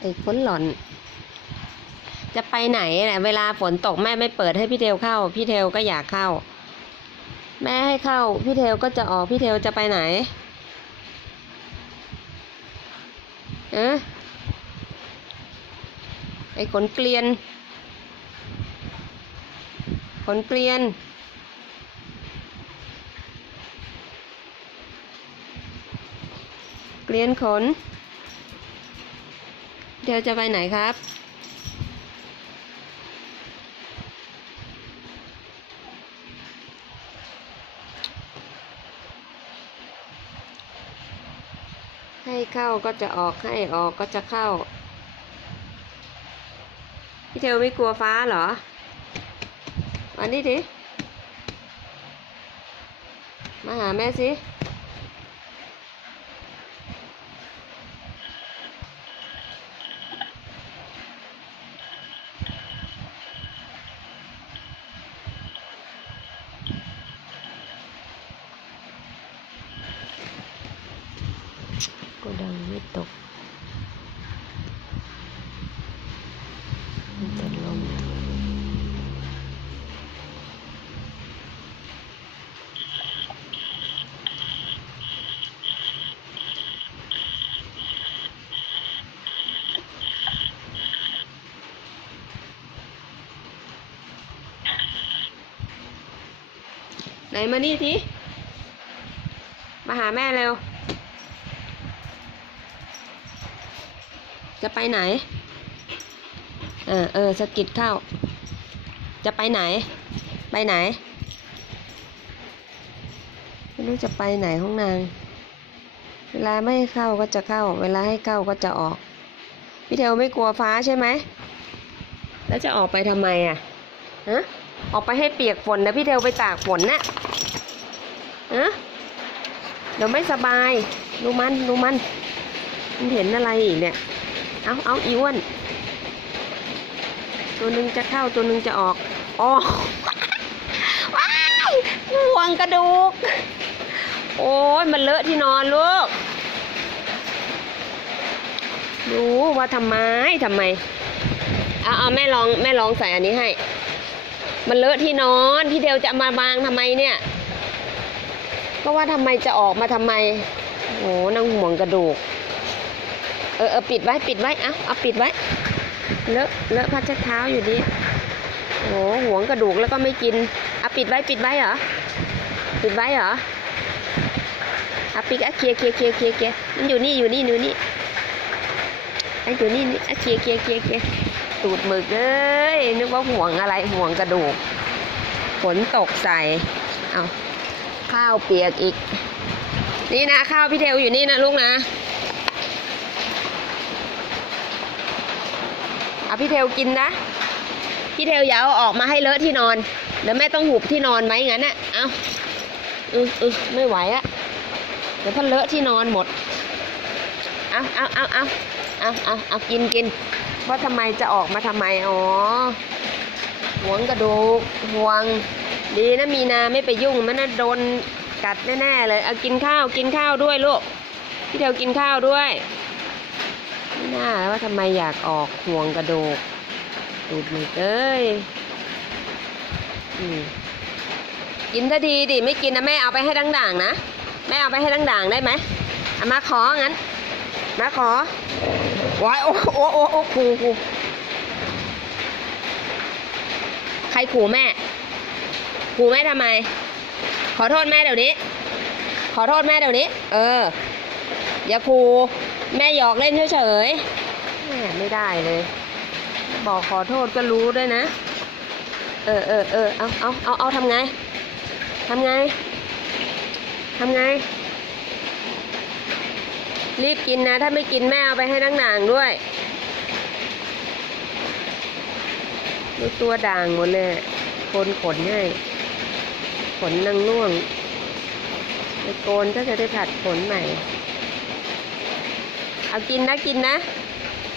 ไอ้คนหล่อน จะไปไหนเนี่ยเวลาฝนตกแม่ไม่เปิดให้พี่เทลเข้า พี่เทลก็อยากเข้า แม่ให้เข้า พี่เทลก็จะออกพี่เทลจะไปไหนเอะไอ้ขนเกลียน ขนเกลียน เกลียนขน เดี๋ยวจะไปไหนครับ ให้เข้าก็จะออกให้ออกก็จะเข้า พี่เทลไม่กลัวฟ้าเหรอมานี่ดิ มาหาแม่สิ ก็ดังไม่ตกมันลมไหนมานี่ทีมาหาแม่เร็ว จะไปไหน เออเออสะกิดเข้า จะไปไหน ไปไหน ไม่รู้จะไปไหนห้องนาง เวลาไม่ให้เข้าก็จะเข้า เวลาให้เข้าก็จะออก พี่เทลไม่กลัวฟ้าใช่ไหม แล้วจะออกไปทำไมอะ ฮะ ออกไปให้เปียกฝนนะพี่เทลไปตากฝนนะ่ะฮะเดี๋ยวไม่สบาย ดูมัน ดูมัน มันเห็นอะไรอีกเนี่ย เอาเอาอีวนตัวหนึ่งจะเข้าตัวหนึ่งจะออกอ๋อว้ายห่วงกระดูก โอ้ยมันเลอะที่นอนลูกรู้ว่าทำไมทำไมเอาเอาแม่ลองแม่ลองใส่อันนี้ให้ มันเลอะที่นอนพี่เดวจะมาบางทำไมเนี่ย ก็ว่าทำไมจะออกมาทำไมโอ้นางห่วงกระดูก เออเออปิดไว้ปิดไว้เอาเอาปิดไว้เลอะเลอะผ้าเช็ดเท้าอยู่ดิโอ้หวงกระดูกแล้วก็ไม่กินเอาปิดไว้ปิดไว้เหรอปิดไว้เหรอเอาปิดอะเคลียเคลียเคลียเคลียเคลียมันอยู่นี่อยู่นี่อยู่นี่ไอ้อยู่นี่นี่อะเคลียเคลียเคลียเคลียตูดหมึกเอ้ยนึกว่าห่วงอะไรห่วงกระดูกฝนตกใส่เอาข้าวเปียกอีก นี่นะข้าวพี่เทลอยู่นี่นะลูกนะ เอาพี่เทลกินนะ พี่เทลอย่าเอาออกมาให้เลอะที่นอน เดี๋ยวแม่ต้องหุบที่นอนไหมงั้นน่ะ เอาอืออือไม่ไหวอะเดี๋ยวพันเลอะที่นอนหมด เอาเอาเอาเอาเอาเอาเอากินกิน ว่าทำไมจะออกมาทำไม อ๋อห่วงกระดูกห่วง ดีนะมีนาไม่ไปยุ่งมันน่ะโดนกัดแน่ๆเลย เอากินข้าวกินข้าวด้วยลูก พี่เทลกินข้าวด้วย ไม่น่าว่าทำไมอยากออกห่วงกระดูกตูดมือเอ้ยอืมกินซะดีดิไม่กินนะแม่เอาไปให้ดังๆนะแม่เอาไปให้ดังๆได้ไหมเอามาของั้นมาขอว้ายโอ้โอ้โอ้โอ้ครูครูใครขู่แม่ขู่แม่ทำไม ขอโทษแม่เดี๋ยวนี้ ขอโทษแม่เดี๋ยวนี้ เออ อย่าคู แม่หยอกเล่นเฉยๆแม่ไม่ได้เลย บอกขอโทษก็รู้ด้วยนะ เออเออเออเอาเอาเอาเอาทำไงทำไงทำไง รีบกินนะ ถ้าไม่กินแม่เอาไปให้นังหนางด้วยดูตัวด่างหมดเลยโคนขนให้ขนนางน่วงไปโกนก็จะได้ผัดขนใหม่ เอากินนะกินนะ